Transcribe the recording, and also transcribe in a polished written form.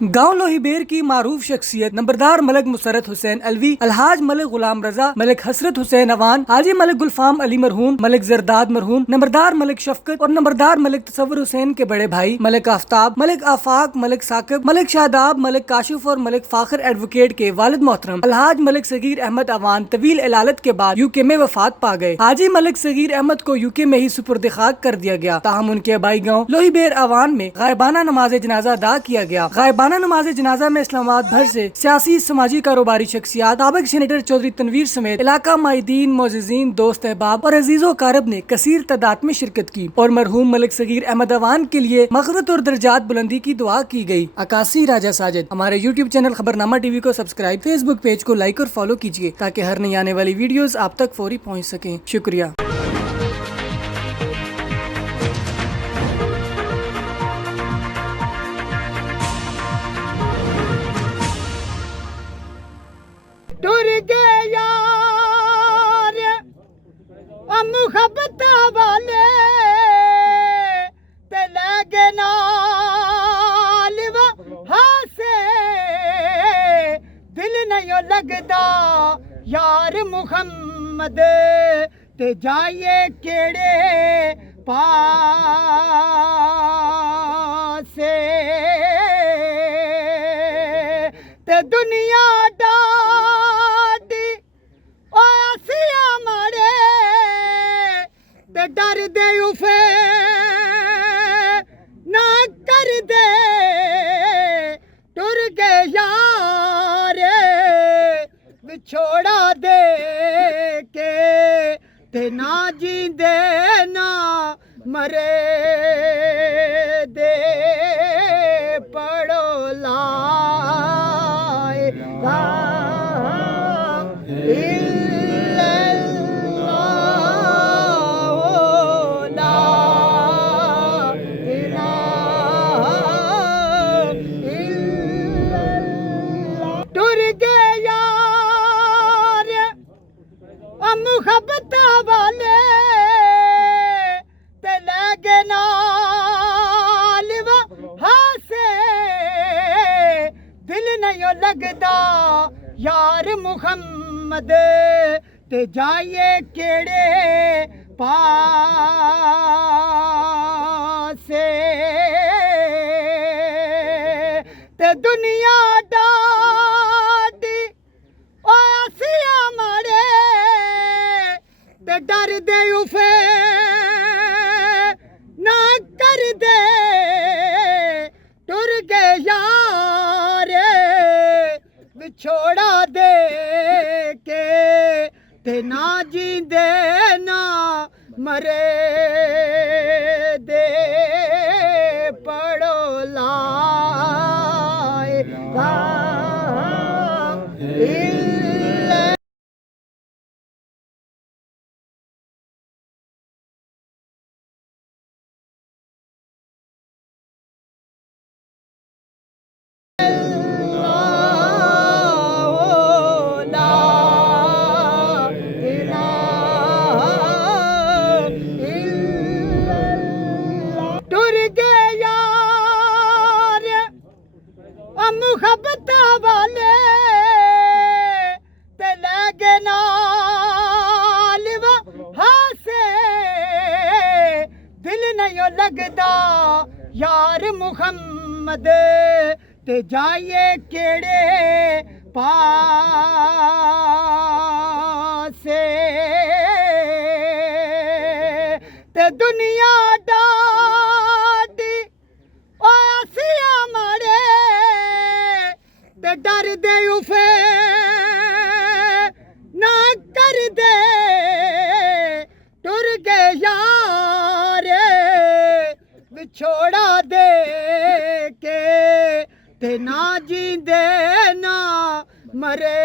गांव लोहीबेर की मारूफ शख्सियत नंबरदार मलिक मुसरत हुसैन अलवी, अलहाज मलिक गुलाम रजा, मलिक हसरत हुसैन अवान, हाजी मलिक गुलफाम अली मरहूम, मलिक जरदाद मरहूम, नंबरदार मलिक शफकत और नंबरदार मलिक तसव्वुर हुसैन के बड़े भाई मलिक आफ्ताब, मलिक आफाक, मलिक साकिब, मलिक शादाब, मलिक काशिफ और मलिक फाखर एडवोकेट के वालिद मोहतरम अलहाज मलिक सगीर अहमद अवान तवील इलालत के बाद यूके में वफात पा गए। हाजी मलिक सगीर अहमद को यूके में ही सुपुर्द खाक कर दिया गया। ताहम उनके आबाई गाँव लोहीबेर अवान में गायबाना नमाज जनाजा अदा किया गया। गायबाना नमाज जनाजा में इस्लामाबाद भर से सियासी, समाजी, कारोबारी शख्सियात, साबिक सेनेटर चौधरी तनवीर समेत इलाका माहिदीन, मोअज़्ज़िज़ीन, दोस्त अहबाब और अजीजो कारब ने कसीर तादाद में शिरकत की और मरहूम मलिक सगीर अहमद अवान के लिए मग़फ़िरत और दर्जात बुलंदी की दुआ की गई। अकासी राजा साजिद। हमारे यूट्यूब चैनल खबरनामा टीवी को सब्सक्राइब, फेसबुक पेज को लाइक और फॉलो कीजिए ताकि हर नई आने वाली वीडियोस आप तक फौरी पहुंच सकें। शुक्रिया। टुर गए यार मुहब्बत वाले ते लगे नाल हासे दिल नहीं लगदा यार मुहम्मद ते जाइए केड़े पासे ते दुनिया डर दे उफे ना कर दे टुर गए यार विछोड़ा दे के ते ना जींदे ना मरे दे पड़ो लाए मुहब्बत वाले ते लगे नाल हासे दिल नहीं लगदा यार मुहम्मद ते जाइए केड़े पासे ते दुनिया डर दे उफे ना कर दे टुर गए यार विछोड़ा दे के ते ना जींदे ना मरे दे पड़ो लाए मुहब्बत वाले ते लगे नाल हासे दिल नहीं लगदा यार मुहम्मद ते जाइए केड़े पासे ते दुनिया डर दे उफे ना कर दे टुर गए यार विछोड़ा दे के ते ना जींदे ना मरे